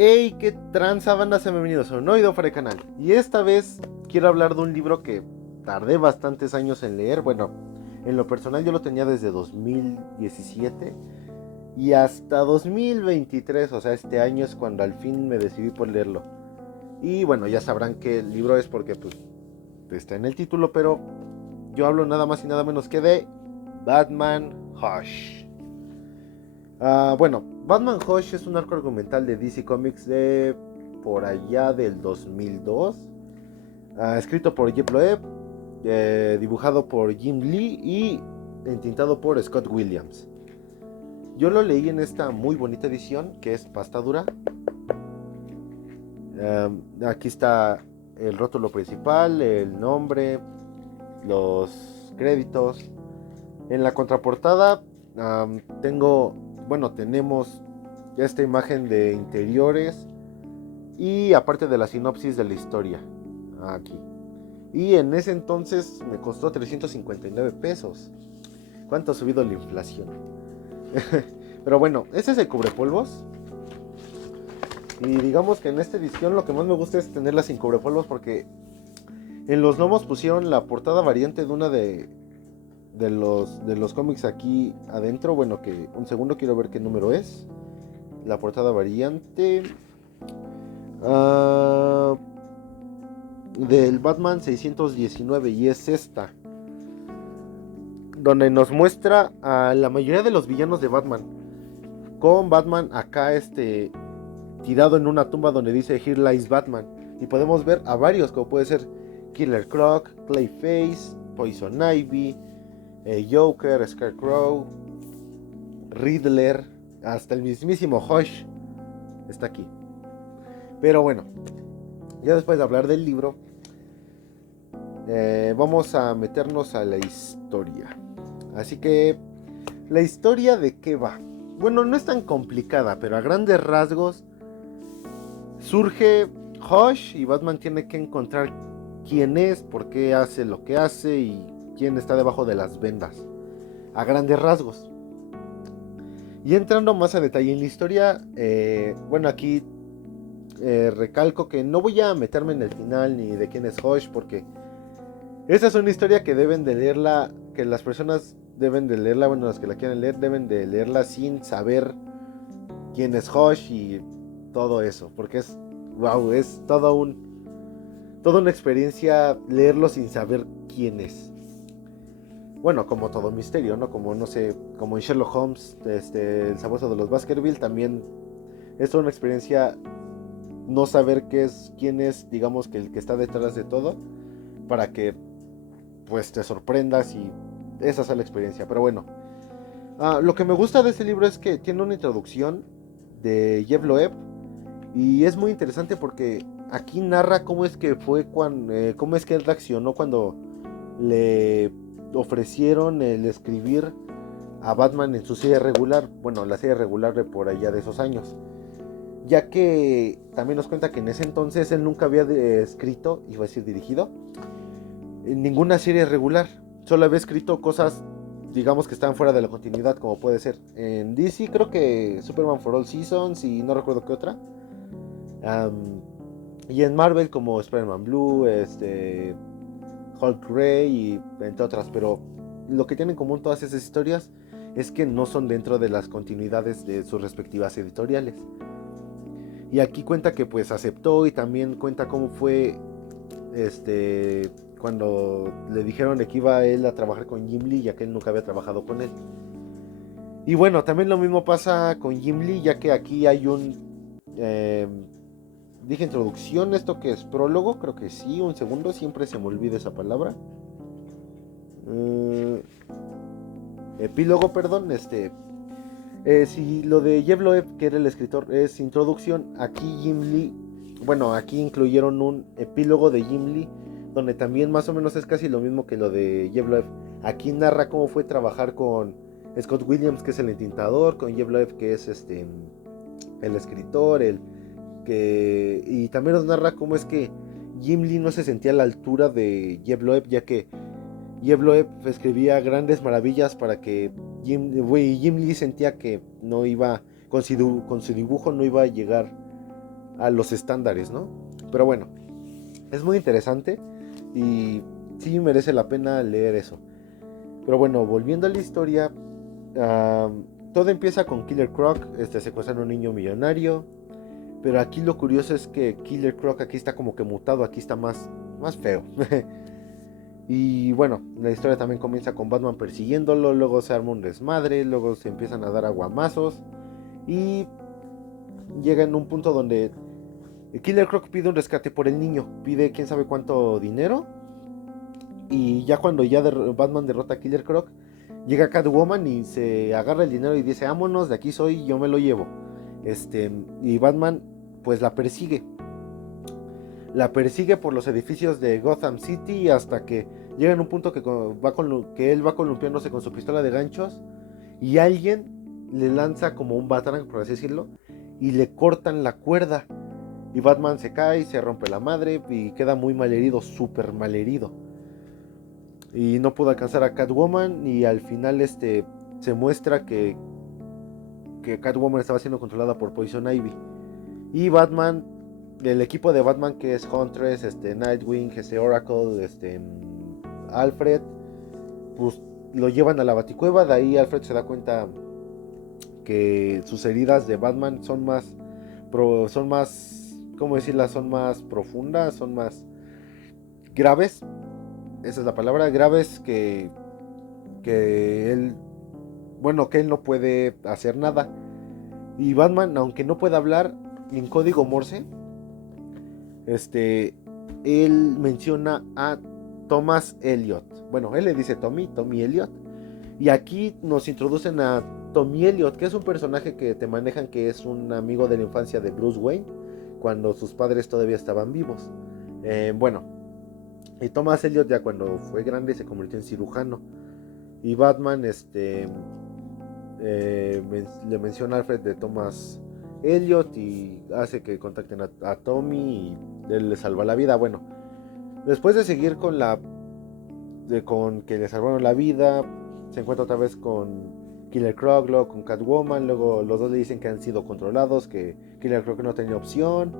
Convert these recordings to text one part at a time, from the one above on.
Hey, qué tranza banda, sean bienvenidos a un nuevo video para el canal. Y esta vez quiero hablar de un libro que tardé bastantes años en leer. Bueno, en lo personal yo lo tenía desde 2017 y hasta 2023, o sea, este año es cuando al fin me decidí por leerlo. Y bueno, ya sabrán qué libro es porque pues está en el título, pero yo hablo nada más y nada menos que de Batman Hush. Bueno, Batman Hush es un arco argumental de DC Comics de por allá del 2002, escrito por Jeff Loeb, dibujado por Jim Lee y entintado por Scott Williams. Yo lo leí en esta muy bonita edición que es pasta dura. Aquí está el rótulo principal, el nombre, los créditos. En la contraportada tenemos esta imagen de interiores y aparte de la sinopsis de la historia aquí. Y en ese entonces me costó 359 pesos. ¿Cuánto ha subido la inflación? Pero bueno, ese es el cubrepolvos. Y digamos que en esta edición lo que más me gusta es tenerla sin cubrepolvos porque en los gnomos pusieron la portada variante de una de los cómics aquí adentro. Bueno, que un segundo quiero ver qué número es. La portada variante del Batman 619 y es esta, donde nos muestra a la mayoría de los villanos de Batman, con Batman acá tirado en una tumba donde dice Here lies Batman, y podemos ver a varios como puede ser Killer Croc, Clayface, Poison Ivy, Joker, Scarecrow, Riddler, hasta el mismísimo Hush está aquí. Pero bueno, ya después de hablar del libro, vamos a meternos a la historia. Así que, ¿la historia de qué va? Bueno, no es tan complicada, pero a grandes rasgos surge Hush y Batman tiene que encontrar quién es, por qué hace lo que hace y quién está debajo de las vendas. A grandes rasgos. Y entrando más a detalle en la historia, bueno, aquí recalco que no voy a meterme en el final ni de quién es Hush, porque esa es una historia que deben de leerla, que las personas deben de leerla, bueno, los que la quieran leer deben de leerla sin saber quién es Hush y todo eso, porque es, wow, es toda una experiencia leerlo sin saber quién es. Bueno, como todo misterio, ¿no? Como, no sé, como en Sherlock Holmes, el sabueso de los Baskerville, también es toda una experiencia no saber quién es, digamos, que el que está detrás de todo, para que pues te sorprendas y esa es la experiencia. Pero bueno, lo que me gusta de este libro es que tiene una introducción de Jeff Loeb y es muy interesante porque aquí narra cómo es que cómo es que él reaccionó cuando le ofrecieron el escribir a Batman en su serie regular, bueno, la serie regular de por allá de esos años, ya que también nos cuenta que en ese entonces él nunca había escrito, iba a decir dirigido, en ninguna serie regular, solo había escrito cosas, digamos, que estaban fuera de la continuidad, como puede ser en DC, creo que Superman for All Seasons y no recuerdo qué otra. Y en Marvel como Spider-Man Blue, Hulk Grey y entre otras, pero lo que tienen en común todas esas historias es que no son dentro de las continuidades de sus respectivas editoriales. Y aquí cuenta que pues aceptó y también cuenta cómo fue cuando le dijeron de que iba él a trabajar con Jim Lee, ya que él nunca había trabajado con él. Y bueno, también lo mismo pasa con Jim Lee, ya que aquí hay dije introducción, esto que es prólogo, creo que sí, un segundo, siempre se me olvida esa palabra. Epílogo, perdón, si lo de Jeff Loeb, que era el escritor, es introducción, aquí Jim Lee, bueno, aquí incluyeron un epílogo de Jim Lee, donde también más o menos es casi lo mismo que lo de Jeff Loeb. Aquí narra cómo fue trabajar con Scott Williams, que es el entintador, con Jeff Loeb, que es el escritor, y también nos narra cómo es que Jim Lee no se sentía a la altura de Jeff Loeb, ya que Jeff Loeb escribía grandes maravillas para que Jim Lee sentía que no iba, con su dibujo no iba a llegar a los estándares, ¿no? Pero bueno, es muy interesante y sí merece la pena leer eso. Pero bueno, volviendo a la historia, todo empieza con Killer Croc secuestrando a un niño millonario. Pero aquí lo curioso es que Killer Croc aquí está como que mutado, aquí está más feo. Y bueno, la historia también comienza con Batman persiguiéndolo, luego se arma un desmadre, luego se empiezan a dar aguamazos y llega en un punto donde Killer Croc pide un rescate por el niño, pide quién sabe cuánto dinero. Y ya cuando Batman derrota a Killer Croc, llega Catwoman y se agarra el dinero y dice, vámonos, de aquí soy, yo me lo llevo. Y Batman pues la persigue. La persigue por los edificios de Gotham City hasta que llega en un punto que él va columpiándose con su pistola de ganchos y alguien le lanza como un batarang, por así decirlo, y le cortan la cuerda. Y Batman se cae, se rompe la madre y queda muy malherido, súper malherido. Y no pudo alcanzar a Catwoman y al final se muestra que Catwoman estaba siendo controlada por Poison Ivy. Y Batman, el equipo de Batman que es Huntress, Nightwing, Oracle, Alfred, pues lo llevan a la Baticueva. De ahí Alfred se da cuenta que sus heridas de Batman son más, ¿cómo decirlas? Son más profundas, son más graves. Esa es la palabra, graves que él, bueno, que él no puede hacer nada. Y Batman, aunque no puede hablar en código Morse, él menciona a Thomas Elliot. Bueno, él le dice Tommy Elliot. Y aquí nos introducen a Tommy Elliot, que es un personaje que te manejan que es un amigo de la infancia de Bruce Wayne, cuando sus padres todavía estaban vivos. Bueno, y Thomas Elliot ya cuando fue grande se convirtió en cirujano. Y Batman le menciona a Alfred de Thomas Elliot y hace que contacten a Tommy y él le salva la vida. Bueno, después de seguir con que le salvaron la vida, se encuentra otra vez con Killer Croc, luego con Catwoman, luego los dos le dicen que han sido controlados, que Killer Croc no tenía opción,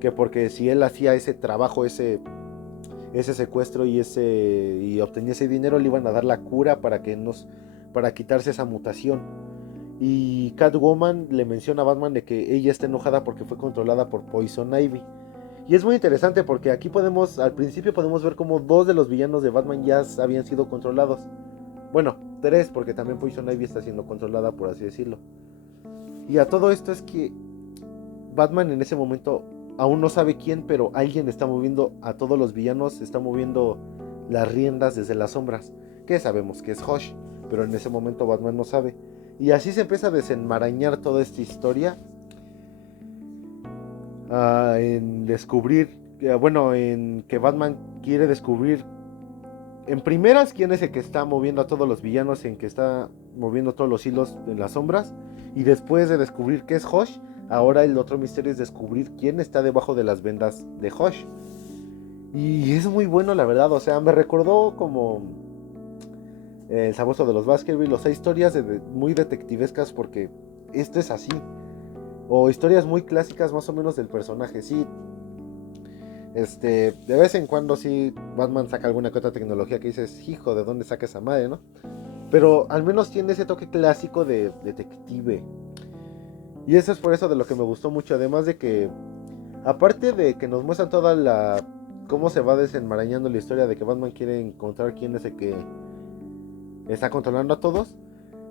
que porque si él hacía ese trabajo, ese secuestro y obtenía ese dinero, le iban a dar la cura para quitarse esa mutación. Y Catwoman le menciona a Batman de que ella está enojada porque fue controlada por Poison Ivy. Y es muy interesante porque aquí al principio podemos ver como 2 de los villanos de Batman ya habían sido controlados. Bueno, 3, porque también Poison Ivy está siendo controlada, por así decirlo. Y a todo esto es que Batman en ese momento aún no sabe quién, pero alguien está moviendo a todos los villanos, está moviendo las riendas desde las sombras, que sabemos que es Hush, pero en ese momento Batman no sabe. Y así se empieza a desenmarañar toda esta historia, en descubrir, en que Batman quiere descubrir en primeras quién es el que está moviendo a todos los villanos, en que está moviendo todos los hilos en las sombras, y después de descubrir qué es Hush, ahora el otro misterio es descubrir quién está debajo de las vendas de Hush. Y es muy bueno, la verdad. O sea, me recordó como El sabueso de los Baskerville. O sea, historias muy detectivescas, porque esto es así. O historias muy clásicas más o menos del personaje. Sí, de vez en cuando sí Batman saca alguna que otra tecnología que dices, hijo, ¿de dónde saca esa madre, no? Pero al menos tiene ese toque clásico de detective. Y eso es por eso de lo que me gustó mucho. Además de que, aparte de que nos muestran cómo se va desenmarañando la historia de que Batman quiere encontrar quién es el que está controlando a todos,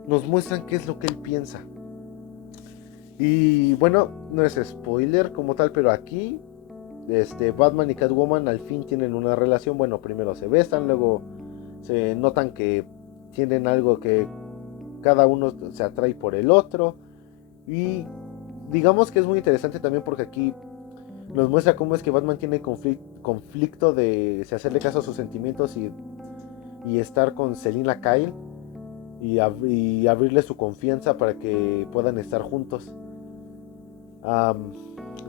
nos muestran qué es lo que él piensa. Y bueno, no es spoiler como tal, pero aquí Batman y Catwoman al fin tienen una relación. Bueno, primero se besan, luego se notan que tienen algo, que cada uno se atrae por el otro. Y digamos que es muy interesante también porque aquí nos muestra cómo es que Batman tiene conflicto de si hacerle caso a sus sentimientos y estar con Selina Kyle y abrirle su confianza para que puedan estar juntos.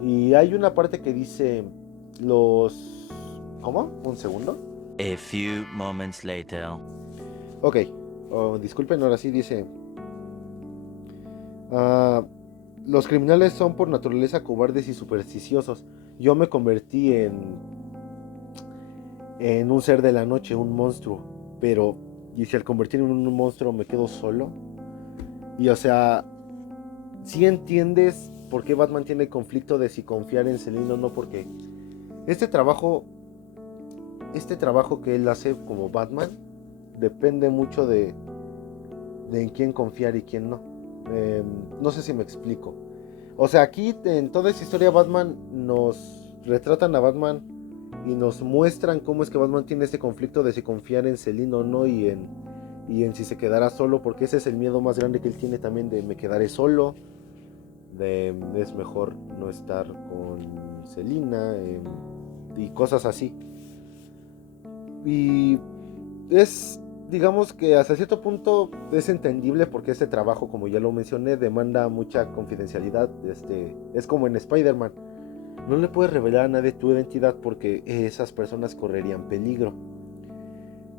Y hay una parte que dice ¿Cómo? ¿Un segundo? A few moments later. Ok, disculpen, ahora sí dice... los criminales son por naturaleza cobardes y supersticiosos. Yo me convertí en un ser de la noche, un monstruo. Pero, y si al convertirme en un monstruo me quedo solo. Y o sea, si entiendes por qué Batman tiene conflicto de si confiar en Selina o no, porque este trabajo, este trabajo que él hace como Batman depende mucho de en quién confiar y quién no. No sé si me explico. O sea, aquí en toda esta historia Batman nos retratan a Batman y nos muestran cómo es que Batman tiene este conflicto de si confiar en Selina o no y en si se quedará solo, porque ese es el miedo más grande que él tiene también, de me quedaré solo, de es mejor no estar con Selina, y cosas así. Y es, digamos que hasta cierto punto es entendible porque este trabajo, como ya lo mencioné, demanda mucha confidencialidad. Es como en Spider-Man. No le puedes revelar a nadie tu identidad porque esas personas correrían peligro.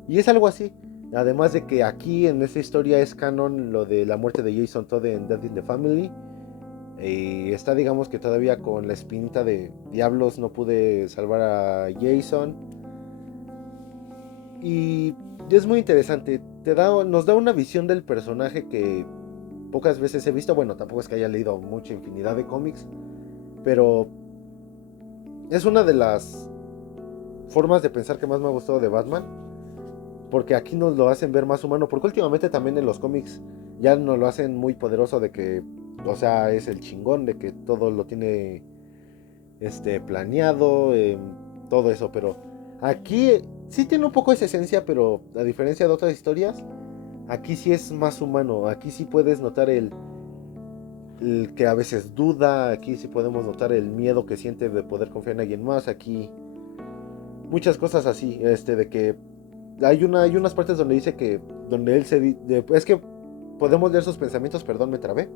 Y es algo así. Además de que aquí en esta historia es canon lo de la muerte de Jason Todd en Death in the Family. Y está, digamos que todavía con la espinita de diablos, no pude salvar a Jason. Y es muy interesante. Nos da una visión del personaje que pocas veces he visto. Bueno, tampoco es que haya leído mucha infinidad de cómics. Pero es una de las formas de pensar que más me ha gustado de Batman. Porque aquí nos lo hacen ver más humano. Porque últimamente también en los cómics ya nos lo hacen muy poderoso de que, o sea, es el chingón, de que todo lo tiene planeado, todo eso. Pero aquí sí tiene un poco esa esencia, pero a diferencia de otras historias, aquí sí es más humano. Aquí sí puedes notar el que a veces duda. Aquí sí podemos notar el miedo que siente de poder confiar en alguien más. Aquí muchas cosas así, de que hay unas partes donde dice que, donde él es que podemos leer sus pensamientos, perdón, me trabé.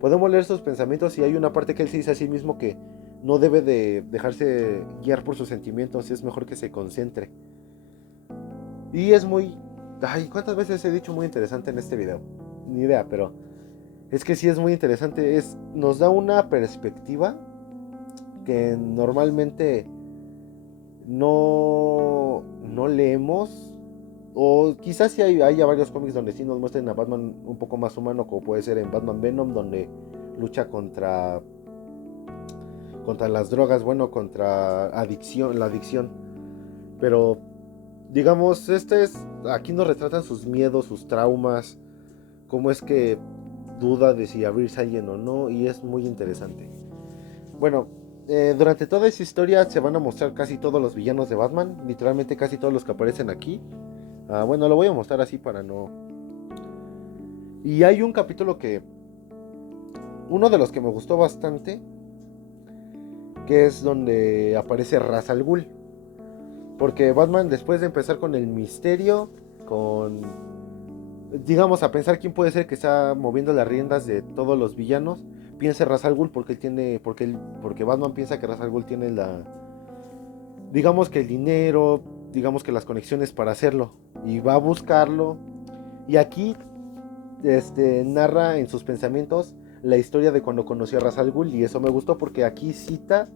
Podemos leer sus pensamientos y hay una parte que él se dice a sí mismo que no debe de dejarse guiar por sus sentimientos, es mejor que se concentre. Y es muy... Ay, ¿cuántas veces he dicho muy interesante en este video? Ni idea, pero es que sí es muy interesante. Nos da una perspectiva que normalmente no leemos. O quizás sí haya varios cómics donde sí nos muestren a Batman un poco más humano, como puede ser en Batman Venom, donde lucha contra las drogas, bueno, contra la adicción. Pero digamos, aquí nos retratan sus miedos, sus traumas, cómo es que duda de si abrirse a alguien o no, y es muy interesante. Bueno, durante toda esa historia se van a mostrar casi todos los villanos de Batman, literalmente casi todos los que aparecen aquí. Bueno, lo voy a mostrar así para no... Y hay un capítulo uno de los que me gustó bastante, que es donde aparece Ra's al Ghul. Porque Batman, después de empezar con el misterio, digamos, a pensar quién puede ser que está moviendo las riendas de todos los villanos, piensa Ra's al Ghul porque Batman piensa que Ra's al Ghul tiene digamos que el dinero, digamos que las conexiones para hacerlo, y va a buscarlo. Y aquí narra en sus pensamientos la historia de cuando conoció a Ra's al Ghul, y eso me gustó porque aquí cita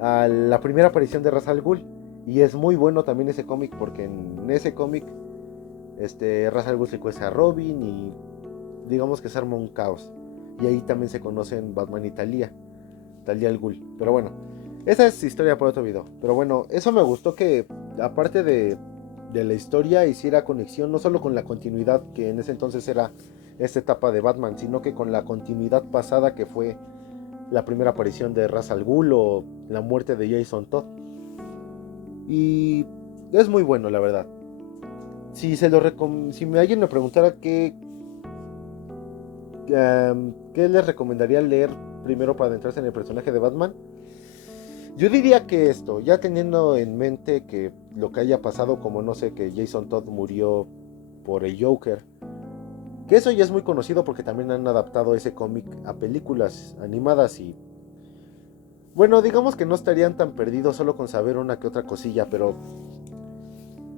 a la primera aparición de Ra's al Ghul. Y es muy bueno también ese cómic, porque en ese cómic Ra's al Ghul secuestra a Robin y digamos que se arma un caos. Y ahí también se conocen Batman y Talia al Ghul. Pero bueno, esa es historia para otro video. Pero bueno, eso me gustó, que aparte de la historia hiciera conexión no solo con la continuidad que en ese entonces era esta etapa de Batman, sino que con la continuidad pasada, que fue la primera aparición de Ra's al Ghul o la muerte de Jason Todd. Y es muy bueno, la verdad. Si alguien me preguntara qué les recomendaría leer primero para adentrarse en el personaje de Batman, yo diría que esto, ya teniendo en mente que lo que haya pasado, como no sé, que Jason Todd murió por el Joker, que eso ya es muy conocido porque también han adaptado ese cómic a películas animadas. Y bueno, digamos que no estarían tan perdidos solo con saber una que otra cosilla, pero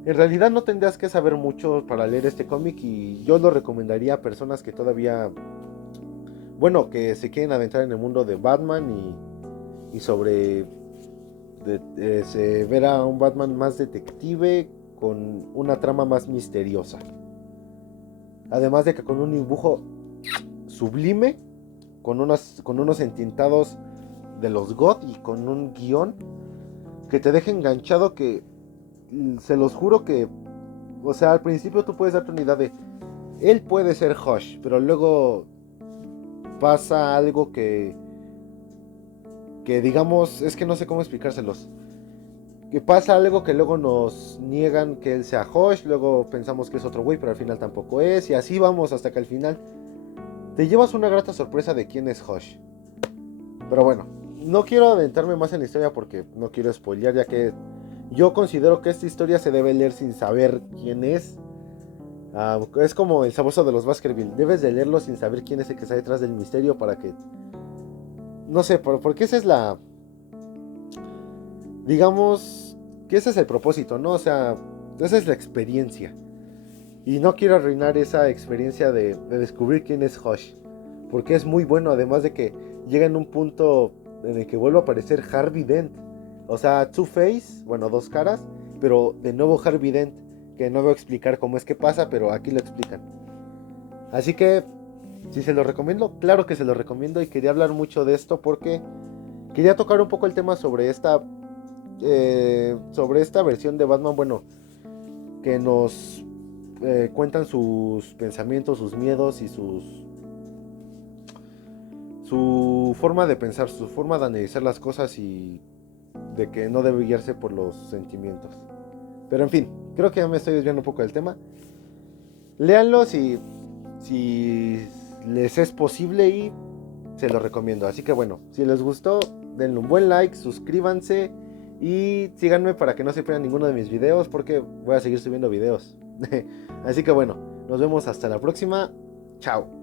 en realidad no tendrías que saber mucho para leer este cómic, y yo lo recomendaría a personas que todavía bueno, que se quieren adentrar en el mundo de Batman y sobre se verá un Batman más detective con una trama más misteriosa. Además de que con un dibujo sublime, con unos entintados de los God y con un guión que te deja enganchado, que se los juro que, o sea, al principio tú puedes darte una idea de él puede ser Hush, pero luego pasa algo que digamos, es que no sé cómo explicárselos. Que pasa algo que luego nos niegan que él sea Hush, luego pensamos que es otro güey, pero al final tampoco es, y así vamos hasta que al final te llevas una grata sorpresa de quién es Hush. Pero bueno, no quiero adentrarme más en la historia porque no quiero spoilear, ya que yo considero que esta historia se debe leer sin saber quién es. Es como el sabueso de los Baskerville, debes de leerlo sin saber quién es el que está detrás del misterio para que... No sé, porque esa es la... Digamos que ese es el propósito, ¿no? O sea, esa es la experiencia. Y no quiero arruinar esa experiencia de descubrir quién es Hush. Porque es muy bueno, además de que llega en un punto en el que vuelve a aparecer Harvey Dent. O sea, Two-Face, bueno, dos caras, pero de nuevo Harvey Dent, que no voy a explicar cómo es que pasa, pero aquí lo explican. Así que, si se lo recomiendo, claro que se lo recomiendo, y quería hablar mucho de esto porque quería tocar un poco el tema sobre esta versión de Batman, bueno, que nos cuentan sus pensamientos, sus miedos y su forma de pensar, su forma de analizar las cosas, y de que no debe guiarse por los sentimientos. Pero en fin, creo que ya me estoy desviando un poco del tema. Léanlo si les es posible, y se lo recomiendo. Así que bueno, si les gustó, denle un buen like, suscríbanse y síganme para que no se pierdan ninguno de mis videos, porque voy a seguir subiendo videos. Así que bueno, nos vemos hasta la próxima. Chao.